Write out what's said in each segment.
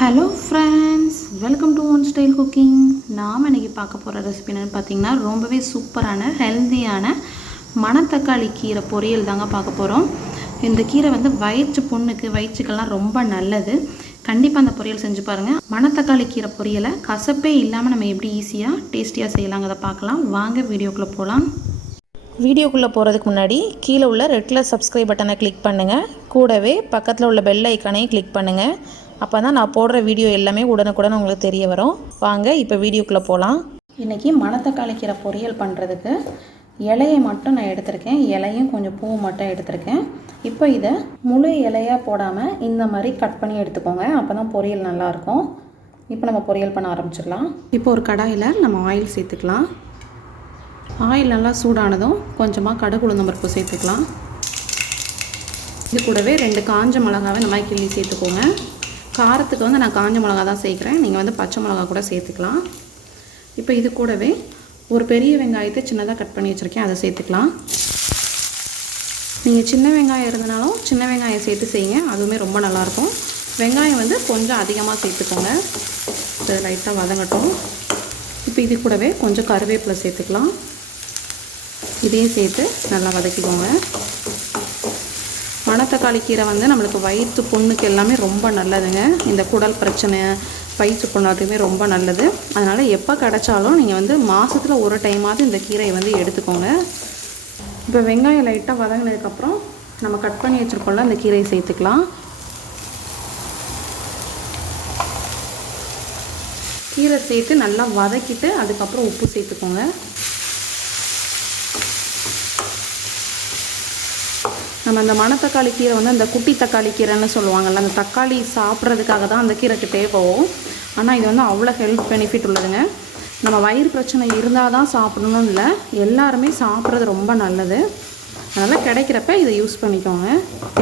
Hello friends, welcome to one style cooking. நாம் இன்றைக்கி பார்க்க போகிற ரெசிபி என்னென்னு பார்த்தீங்கன்னா, ரொம்பவே சூப்பரான ஹெல்த்தியான மணத்தக்காளி கீரை பொரியல் தாங்க பார்க்க போகிறோம். இந்த கீரை வந்து வயிற்று புண்ணுக்கு வயிற்றுக்கெல்லாம் ரொம்ப நல்லது. கண்டிப்பாக அந்த பொரியல் செஞ்சு பாருங்கள். மணத்தக்காளி கீரை பொரியலை கசப்பே இல்லாமல் நம்ம எப்படி ஈஸியாக டேஸ்டியாக செய்யலாங்கிறத பார்க்கலாம். வாங்க வீடியோக்குள்ளே போகலாம். வீடியோக்குள்ளே போகிறதுக்கு முன்னாடி கீழே உள்ள ரெட் கலர் சப்ஸ்கிரைப் பட்டனை கிளிக் பண்ணுங்கள். கூடவே பக்கத்தில் உள்ள பெல் ஐக்கானையும் கிளிக் பண்ணுங்கள். அப்போ தான் நான் போடுற வீடியோ எல்லாமே உடனுக்குடன் உங்களுக்கு தெரிய வரும். வாங்க இப்போ வீடியோக்குள்ளே போகலாம். இன்றைக்கி மணத்தக்காளி கீரை பொரியல் பண்ணுறதுக்கு இலையை மட்டும் நான் எடுத்திருக்கேன். இலையும் கொஞ்சம் பூ மட்டும் எடுத்திருக்கேன். இப்போ இதை முழு இலையாக போடாமல் இந்த மாதிரி கட் பண்ணி எடுத்துக்கோங்க. அப்போ தான் பொரியல் நல்லாயிருக்கும். இப்போ நம்ம பொரியல் பண்ண ஆரம்பிச்சிடலாம். இப்போ ஒரு கடாயில் நம்ம ஆயில் சேர்த்துக்கலாம். ஆயில் நல்லா சூடானதும் கொஞ்சமாக கடுகு உளுந்தம் பருப்பு சேர்த்துக்கலாம். இது கூடவே 2 காஞ்ச மிளகாவை இந்த மாதிரி கிள்ளி சேர்த்துக்கோங்க. காரத்துக்கு வந்து நான் காஞ்ச மிளகா தான் சேர்க்குறேன். நீங்கள் வந்து பச்சை மிளகா கூட சேர்த்துக்கலாம். இப்போ இது கூடவே ஒரு பெரிய வெங்காயத்தை சின்னதாக கட் பண்ணி வச்சுருக்கேன், அதை சேர்த்துக்கலாம். நீங்கள் சின்ன வெங்காயம் இருந்தனாலும் சின்ன வெங்காயம் சேர்த்து செய்யுங்க, அதுவுமே ரொம்ப நல்லாயிருக்கும். வெங்காயம் வந்து கொஞ்சம் அதிகமாக சேர்த்துக்கோங்க. இது லைட்டாக வதங்கட்டும். இப்போ இது கூடவே கொஞ்சம் கருவேப்பிலை சேர்த்துக்கலாம். இதையும் சேர்த்து நல்லா வதக்கிக்கோங்க. மணத்தக்காளி கீரை வந்து நம்மளுக்கு வயிற்று புண்ணுக்கு எல்லாமே ரொம்ப நல்லதுங்க. இந்த குடல் பிரச்சனை, வயிற்று புண்ணு அதுவுமே ரொம்ப நல்லது. அதனால் எப்போ கிடைச்சாலும் நீங்கள் வந்து மாதத்தில் ஒரு டைமாவது இந்த கீரையை வந்து எடுத்துக்கோங்க. இப்போ வெங்காயம் லைட்டாக வதங்கினதுக்கப்புறம் நம்ம கட் பண்ணி வச்சுருக்கோம்ல அந்த கீரையை சேர்த்துக்கலாம். கீரை சேர்த்து நல்லா வதக்கிட்டு அதுக்கப்புறம் உப்பு சேர்த்துக்கோங்க. நம்ம அந்த மணத்தக்காளி கீரை வந்து அந்த குட்டி தக்காளி கீரைன்னு சொல்லுவாங்கள்ல, அந்த தக்காளி சாப்பிட்றதுக்காக தான் அந்த கீரைக்கு தேவைப்போம். ஆனால் இது வந்து அவ்வளோ ஹெல்த் பெனிஃபிட் உள்ளதுங்க. நம்ம வயிறு பிரச்சனை இருந்தால் தான் சாப்பிடணும்னு இல்லை, எல்லாருமே சாப்பிட்றது ரொம்ப நல்லது. அதனால் கிடைக்கிறப்ப இதை யூஸ் பண்ணிக்கோங்க.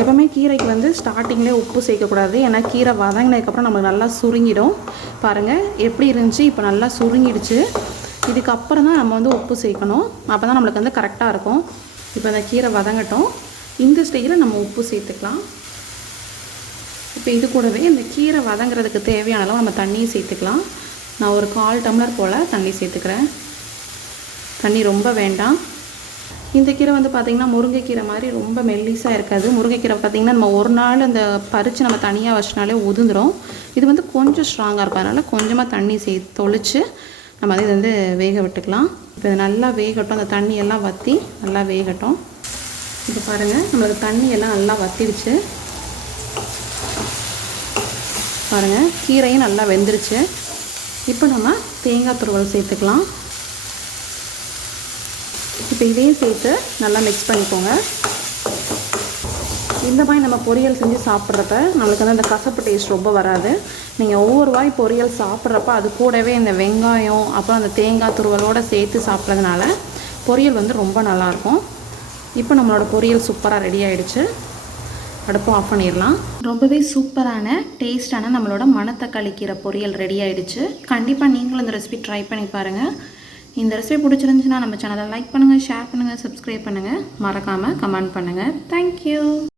எப்போவுமே கீரைக்கு வந்து ஸ்டார்டிங்லேயே உப்பு சேர்க்கக்கூடாது. ஏன்னா கீரை வதங்கினதுக்கப்புறம் நம்மளுக்கு நல்லா சுருங்கிடும். பாருங்கள் எப்படி இருந்துச்சு, இப்போ நல்லா சுருங்கிடுச்சு. இதுக்கப்புறம் தான் நம்ம வந்து உப்பு சேர்க்கணும். அப்போ தான் நம்மளுக்கு வந்து கரெக்டாக இருக்கும். இப்போ அந்த கீரை வதங்கட்டும். இந்த ஸ்டேஜில் நம்ம உப்பு சேர்த்துக்கலாம். இப்போ இது கூடவே இந்த கீரை வதங்கிறதுக்கு தேவையான அளவு நம்ம தண்ணியை சேர்த்துக்கலாம். நான் ஒரு 1/4 டம்ளர் போல் தண்ணி சேர்த்துக்கிறேன். தண்ணி ரொம்ப வேண்டாம். இந்த கீரை வந்து பார்த்திங்கன்னா முருங்கைக்கீரை மாதிரி ரொம்ப மெல்லிஸாக இருக்காது. முருங்கைக்கீரை பார்த்திங்கன்னா நம்ம ஒரு நாள் அந்த பறித்து நம்ம தனியாக வச்சினாலே உதிர்ந்துடும். இது வந்து கொஞ்சம் ஸ்ட்ராங்காக இருக்கும். அதனால் கொஞ்சமாக தண்ணி தொளிச்சு நம்ம இதை வந்து வேக விட்டுக்கலாம். இப்போ இது நல்லா வேகட்டும். அந்த தண்ணியெல்லாம் வற்றி நல்லா வேகட்டும். இப்போ பாருங்கள், நம்மளுக்கு தண்ணி எல்லாம் நல்லா வற்றிடுச்சு. பாருங்கள், கீரையும் நல்லா வெந்துருச்சு. இப்போ நம்ம தேங்காய் துருவல் சேர்த்துக்கலாம். இப்போ இதையும் சேர்த்து நல்லா மிக்ஸ் பண்ணிக்கோங்க. இந்த மாதிரி நம்ம பொரியல் செஞ்சு சாப்பிட்றப்ப நம்மளுக்கு வந்து அந்த கசப்பு டேஸ்ட் ரொம்ப வராது. நீங்கள் ஒவ்வொரு வாய் பொரியல் சாப்பிட்றப்ப அது கூடவே இந்த வெங்காயம் அப்புறம் அந்த தேங்காய் துருவலோடு சேர்த்து சாப்பிட்றதுனால பொரியல் வந்து ரொம்ப நல்லாயிருக்கும். இப்போ நம்மளோட பொரியல் சூப்பராக ரெடி ஆகிடுச்சு. அடுப்பு ஆஃப் பண்ணிடலாம். ரொம்பவே சூப்பரான டேஸ்டான நம்மளோட மணத்தக்காளி கீரை பொரியல் ரெடி ஆகிடுச்சு. கண்டிப்பாக நீங்களும் இந்த ரெசிபி ட்ரை பண்ணி பாருங்கள். இந்த ரெசிபி பிடிச்சிருந்துச்சுன்னா நம்ம சேனலை லைக் பண்ணுங்கள், ஷேர் பண்ணுங்கள், சப்ஸ்கிரைப் பண்ணுங்கள், மறக்காமல் கமெண்ட் பண்ணுங்கள். தேங்க்யூ.